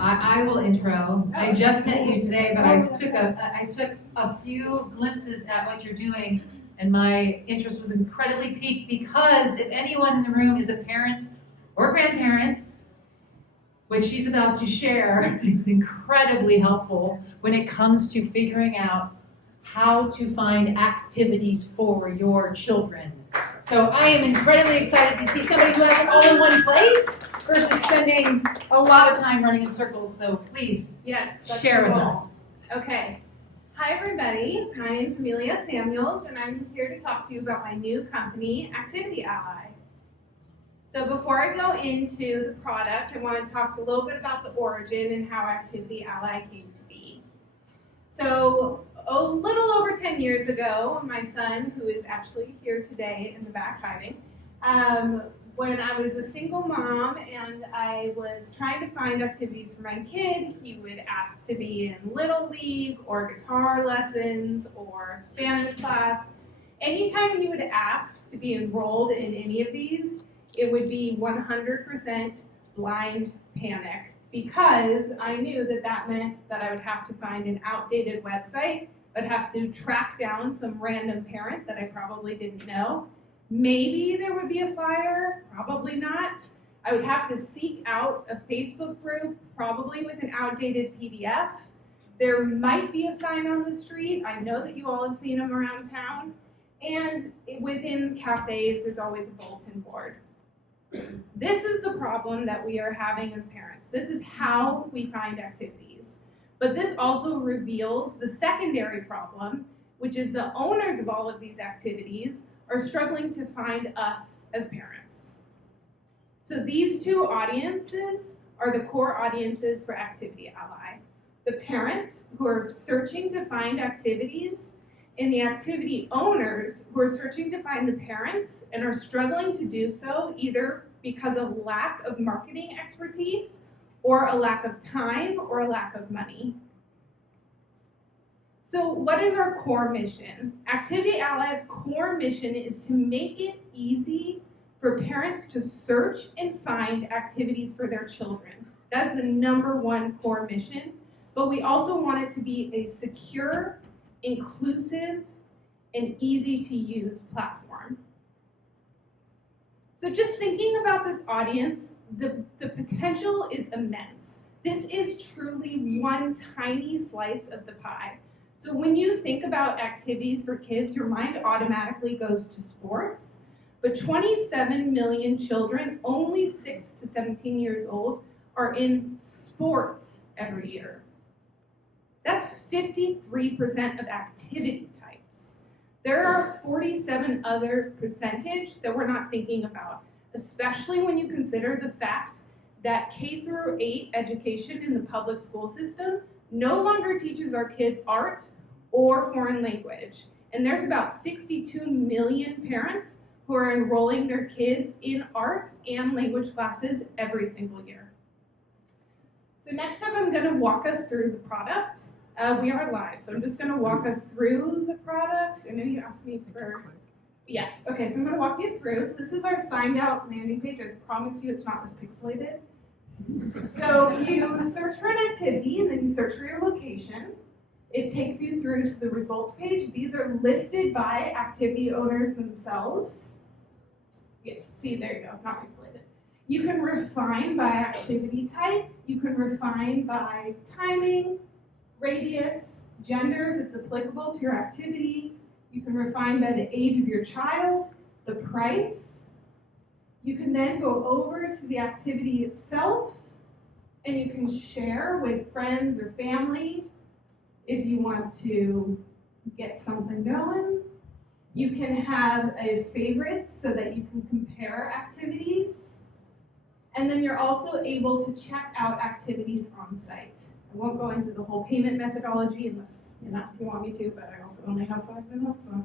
I will intro. I just met you today, but I took a few glimpses at what you're doing, and my interest was incredibly piqued because if anyone in the room is a parent or grandparent, what she's about to share is incredibly helpful when it comes to figuring out how to find activities for your children. So I am incredibly excited to see somebody who has it all in one place versus spending a lot of time running in circles. So please share with us. Okay. Hi everybody, my name is Amelia Samuels and I'm here to talk to you about my new company, Activity Ally. So before I go into the product, I want to talk a little bit about the origin and how Activity Ally came to be. So a little over 10 years ago, my son, who is actually here today in the back hiding, when I was a single mom and I was trying to find activities for my kid, he would ask to be in Little League or guitar lessons or Spanish class. Anytime he would ask to be enrolled in any of these, it would be 100% blind panic because I knew that that meant that I would have to find an outdated website. I'd have to track down some random parent that I probably didn't know. Maybe there would be a flyer, probably not. I would have to seek out a Facebook group, probably with an outdated PDF. There might be a sign on the street. I know that you all have seen them around town. And within cafes, there's always a bulletin board. This is the problem that we are having as parents. This is how we find activities. But this also reveals the secondary problem, which is the owners of all of these activities are struggling to find us as parents. So these two audiences are the core audiences for Activity Ally. The parents who are searching to find activities and the activity owners who are searching to find the parents and are struggling to do so either because of lack of marketing expertise or a lack of time or a lack of money. So what is our core mission? Activity Ally's core mission is to make it easy for parents to search and find activities for their children. That's the #1 core mission, but we also want it to be a secure, inclusive, and easy to use platform. So just thinking about this audience, the potential is immense. This is truly one tiny slice of the pie. So when you think about activities for kids, your mind automatically goes to sports, but 27 million children, only 6 to 17 years old, are in sports every year. That's 53% of activity types. There are 47 other percentage that we're not thinking about, especially when you consider the fact that K-8 education in the public school system no longer teaches our kids art or foreign language. And there's about 62 million parents who are enrolling their kids in art and language classes every single year. So next up, I'm gonna walk us through the product. We are live, so I'm just gonna walk us through the product. I know you asked me for, yes, okay, so I'm gonna walk you through. So this is our signed out landing page. I promise you it's not as pixelated. So you search for an activity and then you search for your location. It takes you through to the results page. These are listed by activity owners themselves. Yes, see, there you go, not pixelated. You can refine by activity type. You can refine by timing, radius, gender, if it's applicable to your activity. You can refine by the age of your child, the price. You can then go over to the activity itself, and you can share with friends or family if you want to get something going. You can have a favorite so that you can compare activities. And then you're also able to check out activities on site. I won't go into the whole payment methodology unless, if you want me to, but I also only have 5 minutes, so.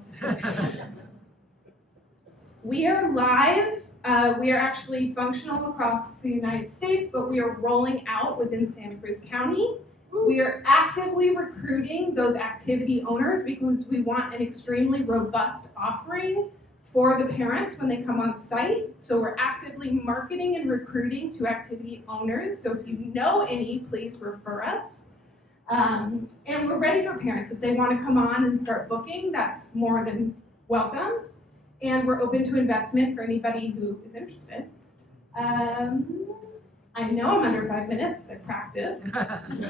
We are live. We are actually functional across the United States, but we are rolling out within Santa Cruz County. We are actively recruiting those activity owners because we want an extremely robust offering for the parents when they come on site. So we're actively marketing and recruiting to activity owners. So if you know any, please refer us. And we're ready for parents. If they want to come on and start booking, that's more than welcome. And we're open to investment for anybody who is interested. I know I'm under 5 minutes because I practiced.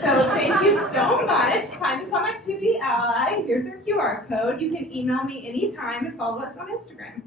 So thank you so much. Find us on Activity Ally. Here's our QR code. You can email me anytime and follow us on Instagram.